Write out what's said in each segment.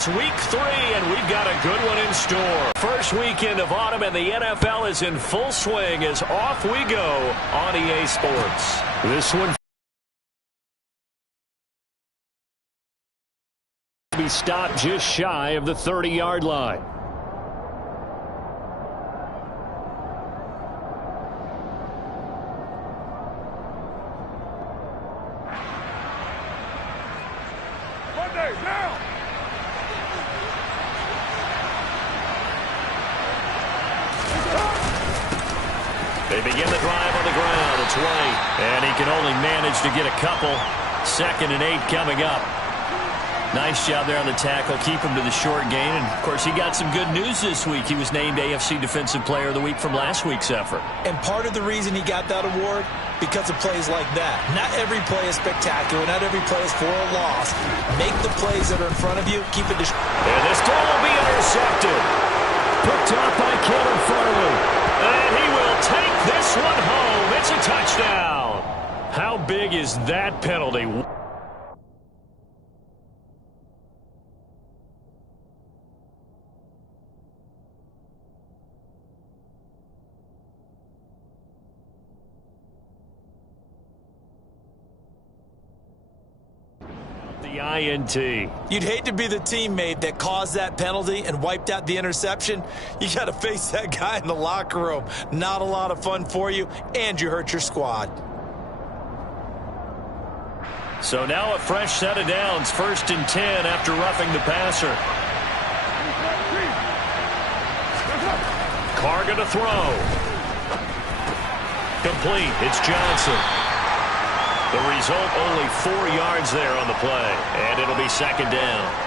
It's week 3, and we've got a good one in store. First weekend of autumn, and the NFL is in full swing as off we go on EA Sports. This one will be stopped just shy of the 30-yard line. They begin the drive on the ground. It's White, and he can only manage to get a couple. 2nd and 8 coming up. Nice job there on the tackle. Keep him to the short gain. And, of course, he got some good news this week. He was named AFC Defensive Player of the Week from last week's effort. And part of the reason he got that award, because of plays like that. Not every play is spectacular. Not every play is for a loss. Make the plays that are in front of you. Keep it to... And this ball will be intercepted. Picked up by Caleb Farley. And he will take this one home. It's a touchdown. How big is that penalty? The INT. You'd hate to be the teammate that caused that penalty and wiped out the interception. You got to face that guy in the locker room. Not a lot of fun for you, and you hurt your squad. So now a fresh set of downs. 1st and 10 after roughing the passer. Carr going to throw. Complete. It's Johnson. The result, only 4 yards there on the play, and it'll be 2nd down.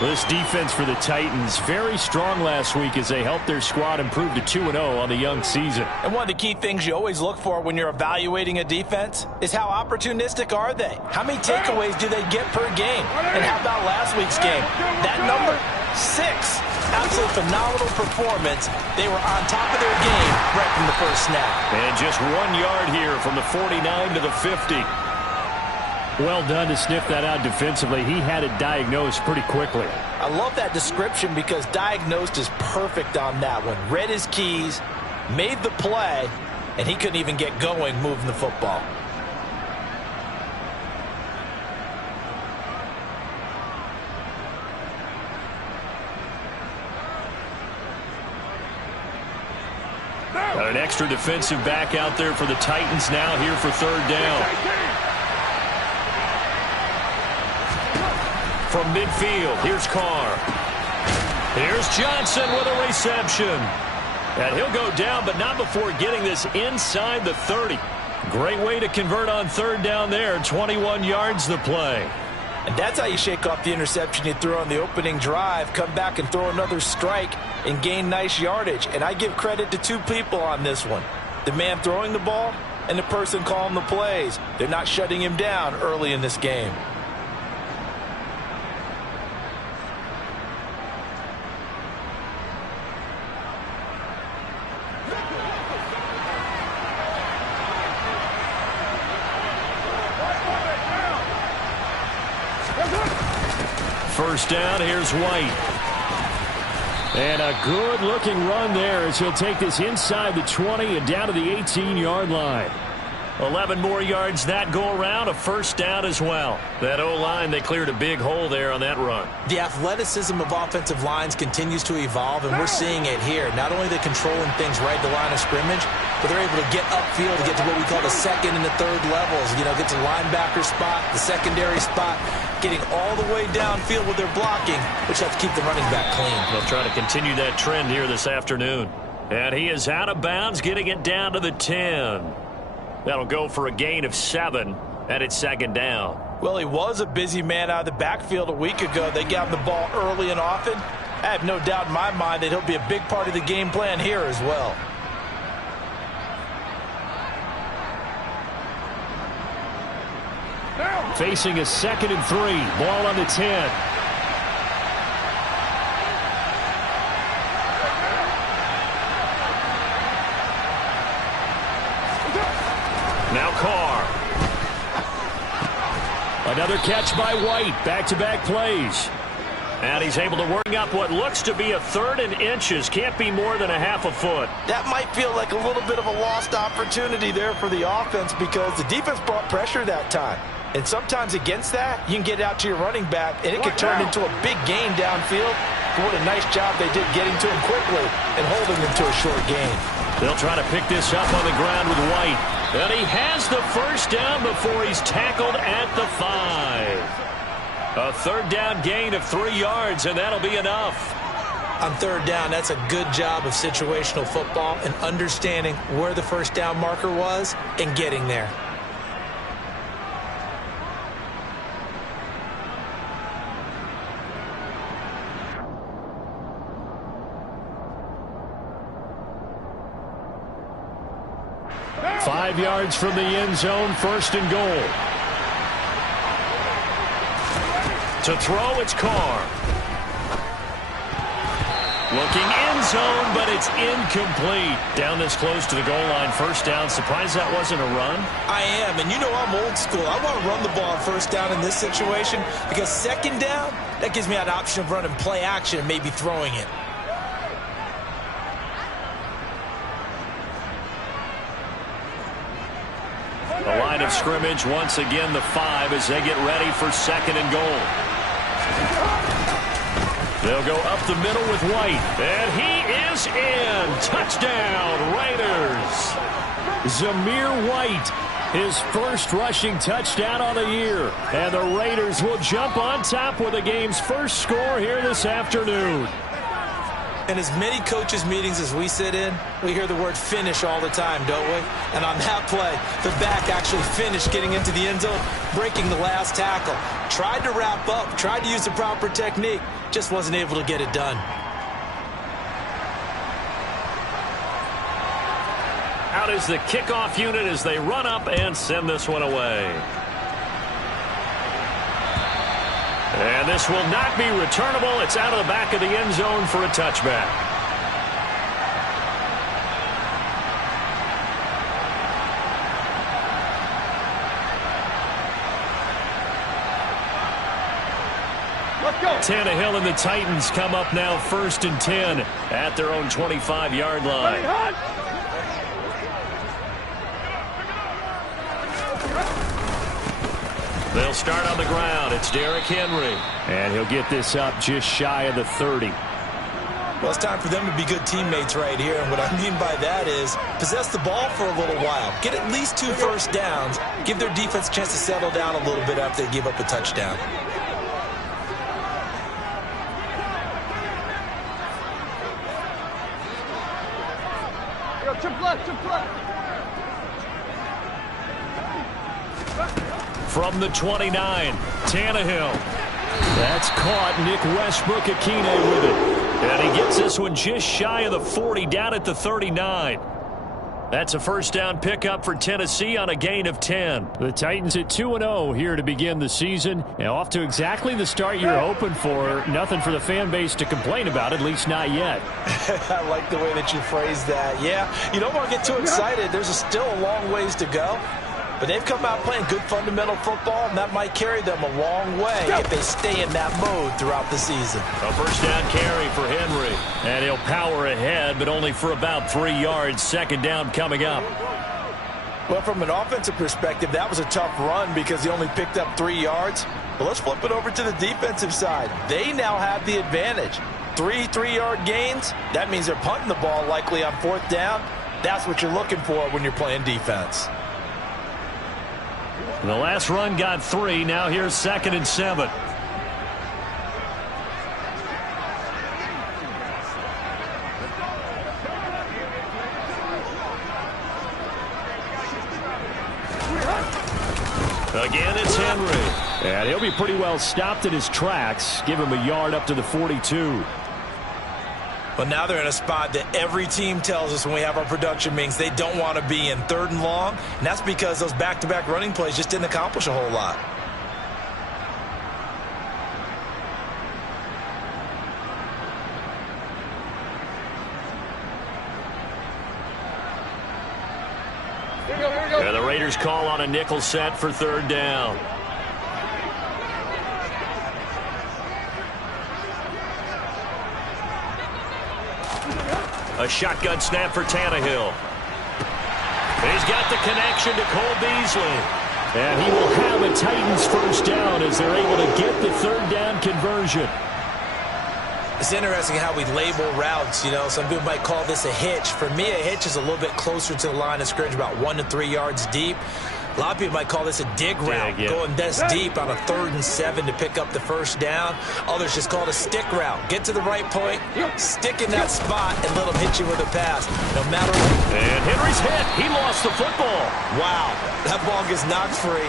This defense for the Titans, very strong last week as they helped their squad improve to 2-0 on the young season. And one of the key things you always look for when you're evaluating a defense is how opportunistic are they? How many takeaways do they get per game? And how about last week's game? That number? 6. Absolute phenomenal performance. They were on top of their game right from the first snap. And just 1 yard here from the 49 to the 50. Well done to sniff that out defensively. He had it diagnosed pretty quickly. I love that description because diagnosed is perfect on that one. Read his keys, made the play, and he couldn't even get going moving the football. Got an extra defensive back out there for the Titans now here for 3rd down. From midfield, here's Carr. Here's Johnson with a reception. And he'll go down, but not before getting this inside the 30. Great way to convert on 3rd down there. 21 yards the play. And that's how you shake off the interception you threw on the opening drive, come back and throw another strike and gain nice yardage. And I give credit to 2 people on this one. The man throwing the ball and the person calling the plays. They're not shutting him down early in this game. First down, here's White. And a good-looking run there as he'll take this inside the 20 and down to the 18-yard line. 11 more yards that go around, a first down as well. That O-line, they cleared a big hole there on that run. The athleticism of offensive lines continues to evolve, and we're seeing it here. Not only are they controlling things right at the line of scrimmage, but they're able to get upfield to get to what we call the 2nd and the 3rd levels. You know, get to the linebacker spot, the secondary spot, getting all the way downfield with their blocking, which helps keep the running back clean. They'll try to continue that trend here this afternoon. And he is out of bounds, getting it down to the 10. That'll go for a gain of 7, and it's 2nd down. Well, he was a busy man out of the backfield a week ago. They got him the ball early and often. I have no doubt in my mind that he'll be a big part of the game plan here as well. Facing a 2nd and 3. Ball on the 10. Now Carr. Another catch by White. Back-to-back plays. And he's able to work up what looks to be a 3rd and inches. Can't be more than a half a foot. That might feel like a little bit of a lost opportunity there for the offense because the defense brought pressure that time. And sometimes against that, you can get out to your running back, and it could turn into a big gain downfield. But what a nice job they did getting to him quickly and holding him to a short gain. They'll try to pick this up on the ground with White. And he has the first down before he's tackled at the 5. A 3rd down gain of 3 yards, and that'll be enough. On 3rd down, that's a good job of situational football and understanding where the first down marker was and getting there. Five yards from the end zone, 1st and goal. To throw, it's Carr. Looking end zone, but it's incomplete. Down this close to the goal line, 1st down. Surprised that wasn't a run? I am, and you know I'm old school. I want to run the ball on 1st down in this situation because 2nd down, that gives me an option of running play action and maybe throwing it. The line of scrimmage, once again, the 5 as they get ready for 2nd and goal. They'll go up the middle with White. And he is in. Touchdown, Raiders. Zamir White, his first rushing touchdown on the year. And the Raiders will jump on top with the game's first score here this afternoon. In as many coaches' meetings as we sit in, we hear the word finish all the time, don't we? And on that play, the back actually finished getting into the end zone, breaking the last tackle. Tried to wrap up, tried to use the proper technique, just wasn't able to get it done. Out is the kickoff unit as they run up and send this one away. And this will not be returnable. It's out of the back of the end zone for a touchback. Let's go. Tannehill and the Titans come up now 1st and 10 at their own 25-yard line. They'll start on the ground. It's Derrick Henry. And he'll get this up just shy of the 30. Well, it's time for them to be good teammates right here. And what I mean by that is possess the ball for a little while. Get at least 2 first downs. Give their defense a chance to settle down a little bit after they give up a touchdown. From the 29, Tannehill. That's caught. Nick Westbrook-Akine with it. And he gets this one just shy of the 40, down at the 39. That's a first down pickup for Tennessee on a gain of 10. The Titans at 2-0 here to begin the season. And off to exactly the start you're hoping for. Nothing for the fan base to complain about, at least not yet. I like the way that you phrased that. Yeah, you don't want to get too excited. There's still a long ways to go. But they've come out playing good fundamental football, and that might carry them a long way if they stay in that mode throughout the season. A first down carry for Henry. And he'll power ahead, but only for about 3 yards. 2nd down coming up. Well, from an offensive perspective, that was a tough run because he only picked up 3 yards. But let's flip it over to the defensive side. They now have the advantage. 3 3-yard gains, that means they're punting the ball likely on 4th down. That's what you're looking for when you're playing defense. The last run got 3. Now here's 2nd and 7. Again, it's Henry. And he'll be pretty well stopped in his tracks. Give him a yard up to the 42. But now they're in a spot that every team tells us when we have our production meetings they don't want to be in, 3rd and long. And that's because those back-to-back running plays just didn't accomplish a whole lot. And the Raiders call on a nickel set for 3rd down. A shotgun snap for Tannehill. He's got the connection to Cole Beasley. And he will have a Titans first down as they're able to get the third down conversion. It's interesting how we label routes. You know, some people might call this a hitch. For me, a hitch is a little bit closer to the line of scrimmage, about 1 to 3 yards deep. A lot of people might call this a dig route, going this deep on a 3rd and 7 to pick up the first down. Others just call it a stick route. Get to the right point, stick in that spot, and let them hit you with a pass. No matter what. And Henry's hit. He lost the football. Wow, that ball gets knocked free.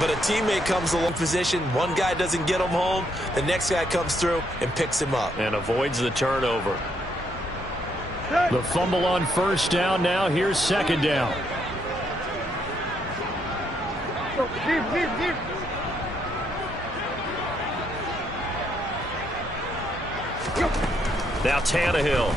But a teammate comes along position, one guy doesn't get him home, the next guy comes through and picks him up. And avoids the turnover. The fumble on first down now. Here's second down. Now Tannehill.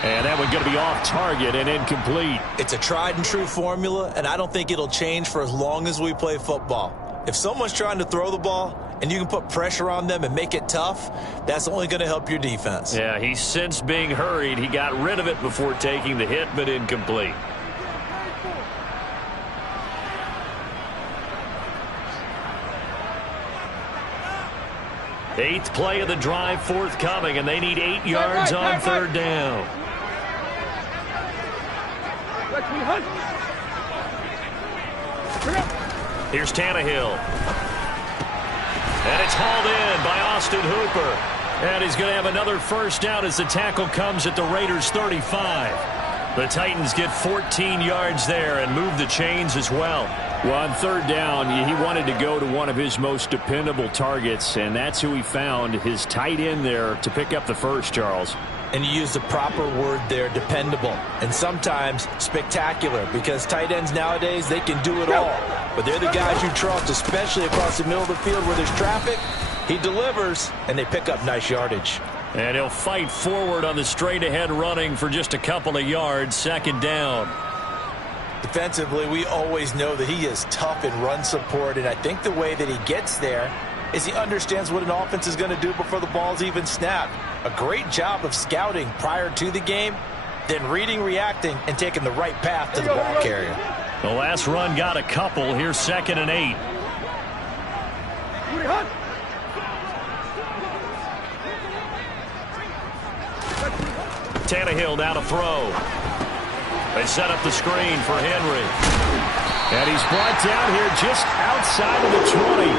And that one's going to be off target and incomplete. It's a tried and true formula, and I don't think it'll change for as long as we play football. If someone's trying to throw the ball and you can put pressure on them and make it tough, that's only going to help your defense. Yeah, he sensed being hurried. He got rid of it before taking the hit, but incomplete. Eighth play of the drive forthcoming, and they need 8 yards on third down. Here's Tannehill. And it's hauled in by Austin Hooper. And he's going to have another first down as the tackle comes at the Raiders' 35. The Titans get 14 yards there and move the chains as well. Well, on third down, he wanted to go to one of his most dependable targets, and that's who he found, his tight end there, to pick up the first, Charles. And you use the proper word there, dependable, and sometimes spectacular, because tight ends nowadays, they can do it all. But they're the guys you trust, especially across the middle of the field where there's traffic. He delivers, and they pick up nice yardage. And he'll fight forward on the straight-ahead running for just a couple of yards, second down. Defensively, we always know that he is tough in run support, and I think the way that he gets there is he understands what an offense is going to do before the ball's even snapped. A great job of scouting prior to the game, then reading, reacting, and taking the right path to the ball carrier. The last run got a couple. Here's 2nd and 8. Tannehill now to throw. They set up the screen for Henry. And he's brought down here just outside of the 20.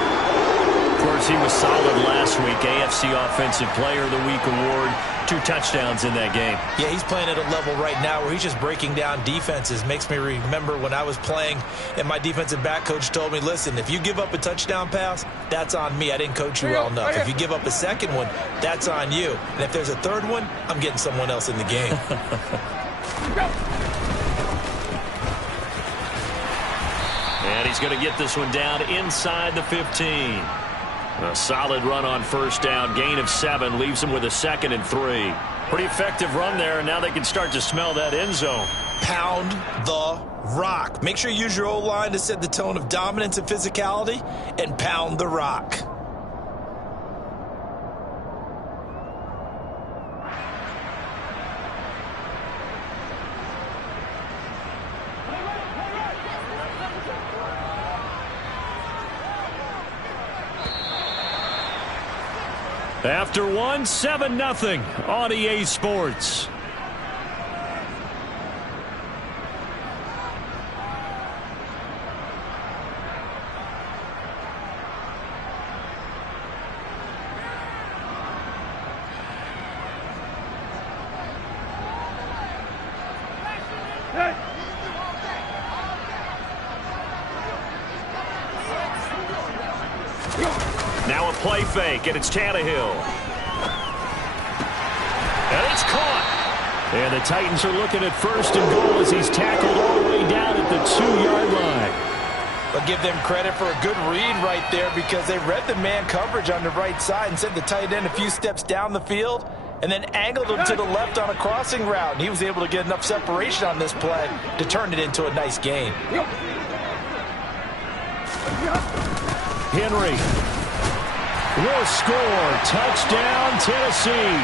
Of course, he was solid last week. AFC Offensive Player of the Week award. 2 touchdowns in that game. Yeah, he's playing at a level right now where he's just breaking down defenses. Makes me remember when I was playing and my defensive back coach told me, listen, if you give up a touchdown pass, that's on me. I didn't coach you well enough. If you give up a second one, that's on you. And if there's a third one, I'm getting someone else in the game. And he's going to get this one down inside the 15. A solid run on first down. Gain of 7 leaves him with a 2nd and 3. Pretty effective run there, and now they can start to smell that end zone. Pound the rock. Make sure you use your O-line to set the tone of dominance and physicality, and pound the rock. After one, 7-0 on EA Sports. Now a play fake, and it's Tannehill. And it's caught. And the Titans are looking at 1st and goal as he's tackled all the way down at the 2-yard line. But give them credit for a good read right there because they read the man coverage on the right side and sent the tight end a few steps down the field and then angled him to the left on a crossing route. And he was able to get enough separation on this play to turn it into a nice gain. Henry will score. Touchdown, Tennessee.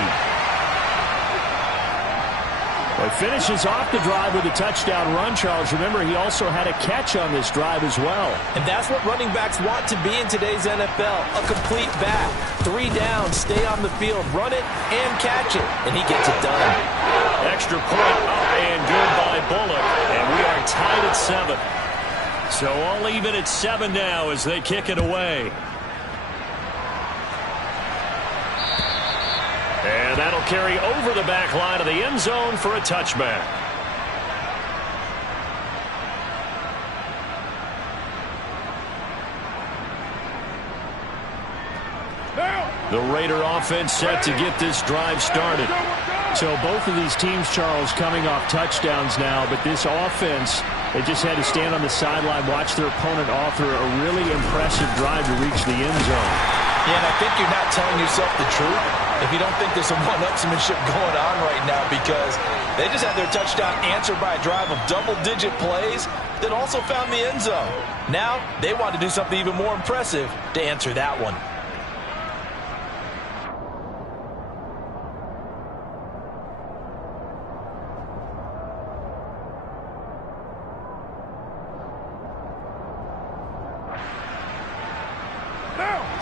Well, he finishes off the drive with a touchdown run, Charles. Remember, he also had a catch on this drive as well. And that's what running backs want to be in today's NFL, a complete back. 3 downs, stay on the field, run it, and catch it. And he gets it done. Extra point up and good by Bullock. And we are tied at 7. So all even at 7 now as they kick it away. And that'll carry over the back line of the end zone for a touchback. The Raider offense set to get this drive started. So both of these teams, Charles, coming off touchdowns now, but this offense, they just had to stand on the sideline, watch their opponent author a really impressive drive to reach the end zone. Yeah, and I think you're not telling yourself the truth if you don't think there's some one-upsmanship going on right now, because they just had their touchdown answered by a drive of double-digit plays that also found the end zone. Now they want to do something even more impressive to answer that one.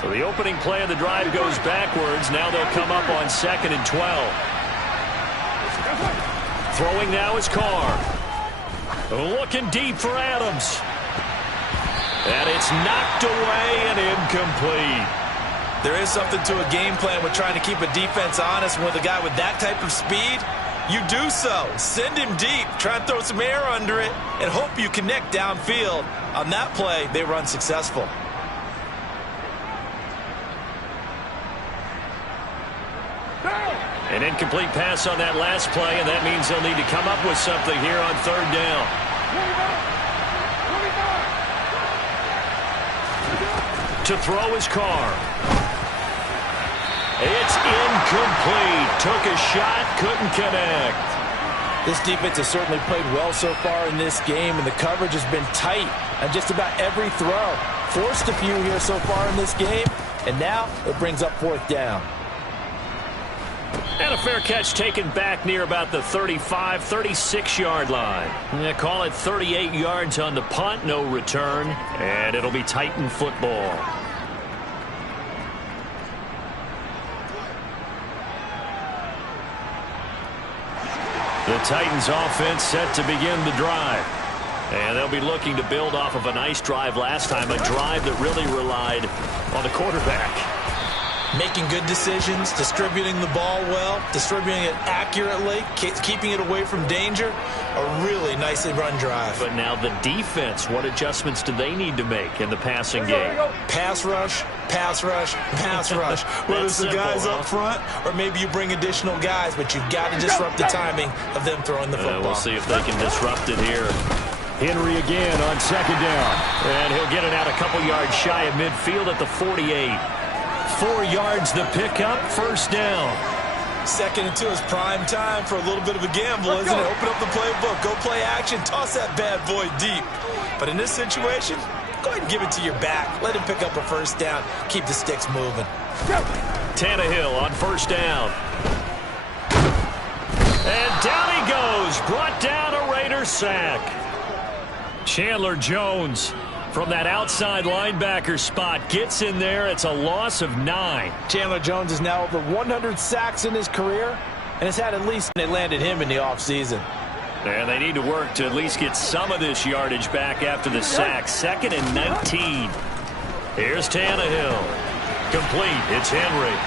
So the opening play of the drive goes backwards. Now they'll come up on 2nd and 12. Throwing now is Carr. Looking deep for Adams. And it's knocked away and incomplete. There is something to a game plan with trying to keep a defense honest. With a guy with that type of speed, you do so. Send him deep. Try and throw some air under it and hope you connect downfield. On that play, they were unsuccessful. An incomplete pass on that last play, and that means they'll need to come up with something here on 3rd down. To throw his Carr. It's incomplete. Took a shot, couldn't connect. This defense has certainly played well so far in this game, and the coverage has been tight on just about every throw. Forced a few here so far in this game, and now it brings up 4th down. And a fair catch taken back near about the 35, 36-yard line. Yeah, call it 38 yards on the punt, no return, and it'll be Titan football. The Titans offense set to begin the drive. And they'll be looking to build off of a nice drive last time, a drive that really relied on the quarterback. Making good decisions, distributing the ball well, distributing it accurately, keeping it away from danger. A really nicely run drive. But now the defense, what adjustments do they need to make in the passing game? Pass rush, pass rush, pass rush. Whether it's the guys up front or maybe you bring additional guys, but you've got to disrupt the timing of them throwing the football. We'll see if they can disrupt it here. Henry again on 2nd down. And he'll get it out a couple yards shy of midfield at the 48. 4 yards the pickup, 1st down. 2nd and 2 is prime time for a little bit of a gamble, isn't it? Open up the playbook, go play action, toss that bad boy deep. But in this situation, go ahead and give it to your back. Let him pick up a 1st down, keep the sticks moving. Tannehill on 1st down. And down he goes, brought down a Raider sack. Chandler Jones from that outside linebacker spot gets in there. It's a loss of 9. Chandler Jones is now over 100 sacks in his career, and has had at least they landed him in the offseason. And they need to work to at least get some of this yardage back after the sack. 2nd and 19. Here's Tannehill. Complete. It's Henry.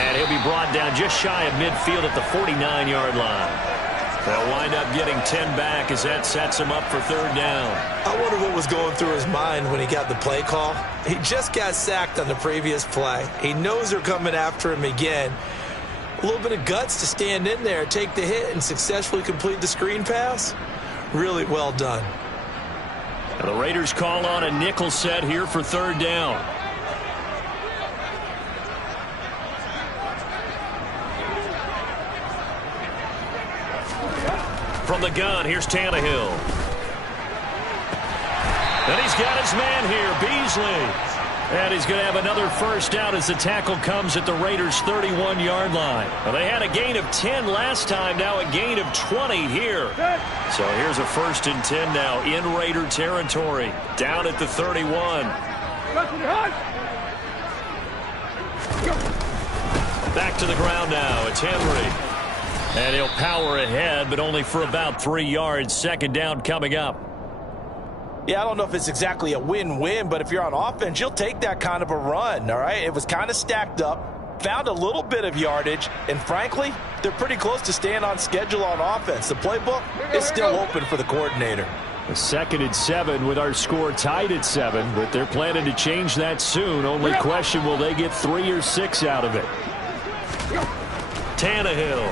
And he'll be brought down just shy of midfield at the 49-yard line. They'll wind up getting 10 back as that sets him up for 3rd down. I wonder what was going through his mind when he got the play call. He just got sacked on the previous play. He knows they're coming after him again. A little bit of guts to stand in there, take the hit, and successfully complete the screen pass. Really well done. And the Raiders call on a nickel set here for 3rd down. From the gun, here's Tannehill. And he's got his man here, Beasley. And he's going to have another first down as the tackle comes at the Raiders' 31-yard line. Well, they had a gain of 10 last time, now a gain of 20 here. So here's a 1st and 10 now in Raider territory, down at the 31. Back to the ground now. It's Henry. And he'll power ahead, but only for about 3 yards. 2nd down coming up. Yeah, I don't know if it's exactly a win-win, but if you're on offense, you'll take that kind of a run, all right? It was kind of stacked up, found a little bit of yardage, and frankly, they're pretty close to staying on schedule on offense. The playbook is still open for the coordinator. A 2nd and 7 with our score tied at 7, but they're planning to change that soon. Only question, will they get 3 or 6 out of it? Tannehill.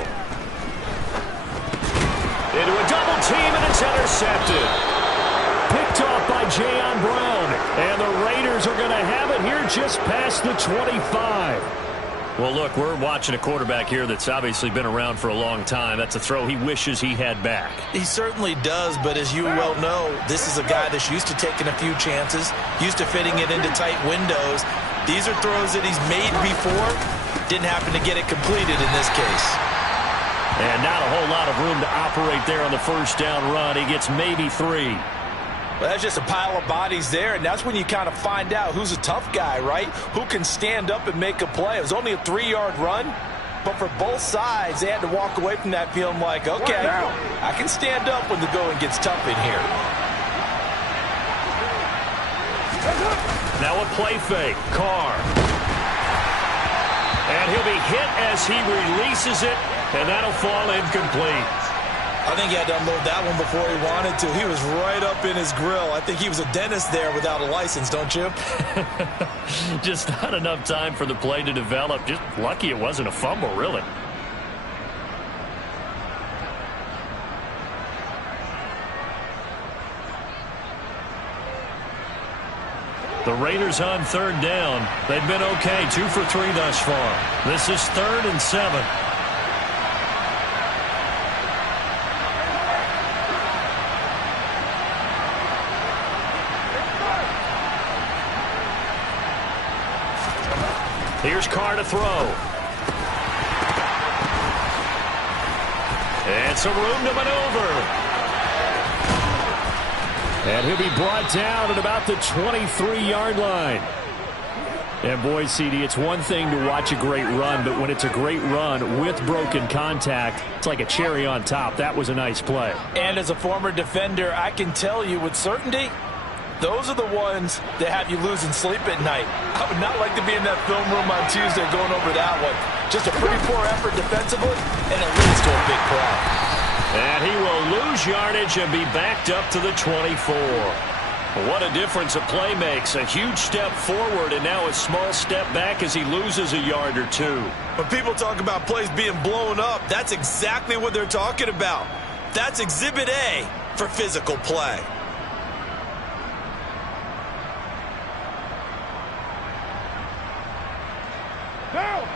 Into a double team, and it's intercepted. Picked off by Jayon Brown. And the Raiders are going to have it here just past the 25. Well, look, we're watching a quarterback here that's obviously been around for a long time. That's a throw he wishes he had back. He certainly does, but as you well know, this is a guy that's used to taking a few chances, used to fitting it into tight windows. These are throws that he's made before. Didn't happen to get it completed in this case. And not a whole lot of room to operate there on the 1st down run. He gets maybe 3. Well, that's just a pile of bodies there, and that's when you kind of find out who's a tough guy, right? Who can stand up and make a play. It was only a 3-yard run, but for both sides, they had to walk away from that feeling like, okay, I can stand up when the going gets tough in here. Now a play fake. Carr. And he'll be hit as he releases it, and that'll fall incomplete. I think he had to unload that one before he wanted to. He was right up in his grill. I think he was a dentist there without a license, don't you? Just not enough time for the play to develop. Just lucky it wasn't a fumble, really. The Raiders on 3rd down. They've been okay, 2 for 3 thus far. This is 3rd and 7. Here's Carr to throw. And some room to maneuver. And he'll be brought down at about the 23-yard line. And boy, CD, it's one thing to watch a great run, but when it's a great run with broken contact, it's like a cherry on top. That was a nice play. And as a former defender, I can tell you with certainty, those are the ones that have you losing sleep at night. I would not like to be in that film room on Tuesday going over that one. Just a pretty poor effort defensively, and it leads to a big play. And he will lose yardage and be backed up to the 24. What a difference a play makes. A huge step forward and now a small step back as he loses a yard or 2. When people talk about plays being blown up, that's exactly what they're talking about. That's Exhibit A for physical play.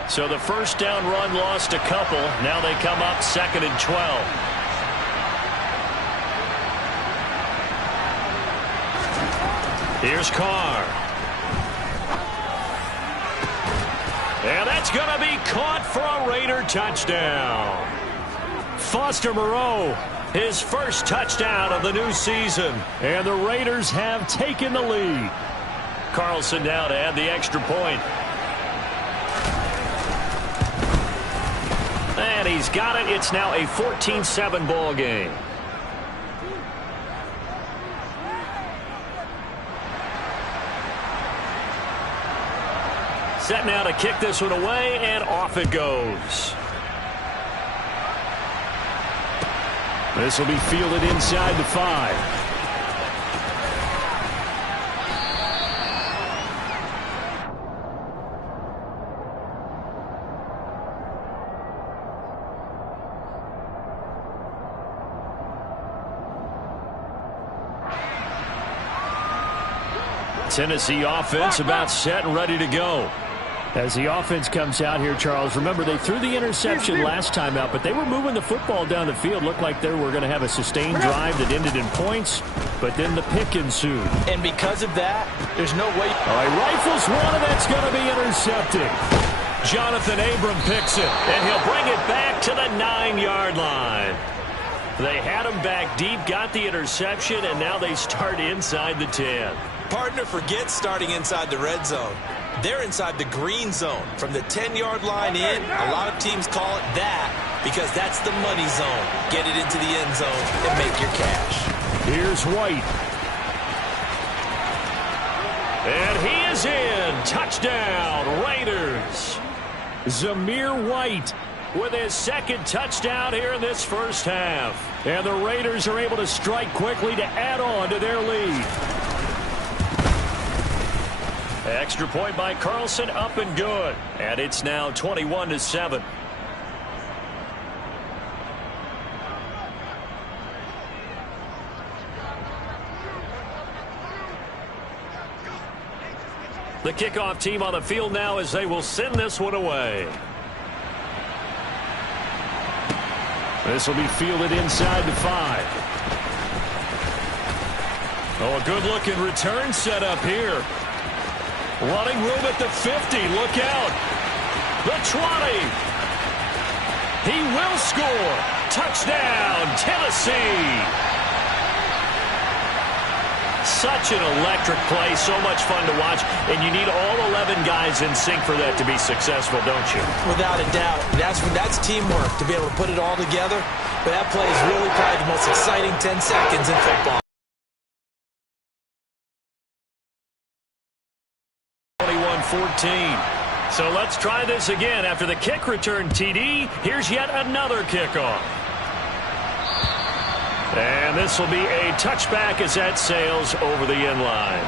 So the 1st down run lost a couple. Now they come up 2nd and 12. Here's Carr. And that's going to be caught for a Raider touchdown. Foster Moreau, his first touchdown of the new season. And the Raiders have taken the lead. Carlson now to add the extra point. And he's got it. It's now a 14-7 ball game. Set now to kick this one away, and off it goes. This will be fielded inside the 5. Tennessee offense about set and ready to go. As the offense comes out here, Charles, remember they threw the interception last time out, but they were moving the football down the field. Looked like they were going to have a sustained drive that ended in points, but then the pick ensued. And because of that, there's no way. All right, rifles one, and that's going to be intercepted. Jonathan Abram picks it, and he'll bring it back to the 9-yard line. They had him back deep, got the interception, and now they start inside the 10. Partner forgets starting inside the red zone. They're inside the green zone. From the 10-yard line in, a lot of teams call it that because that's the money zone. Get it into the end zone and make your cash. Here's White. And he is in. Touchdown, Raiders. Zamir White with his second touchdown here in this first half. And the Raiders are able to strike quickly to add on to their lead. Extra point by Carlson, up and good. And it's now 21-7. The kickoff team on the field now as they will send this one away. This will be fielded inside the 5. Oh, a good-looking return set up here. Running room at the 50. Look out. The 20. He will score. Touchdown, Tennessee. Such an electric play. So much fun to watch. And you need all 11 guys in sync for that to be successful, don't you? Without a doubt. That's teamwork to be able to put it all together. But that play is really probably the most exciting 10 seconds in football. 21-14. So let's try this again. After the kick return TD, here's yet another kickoff. And this will be a touchback as that sails over the end line.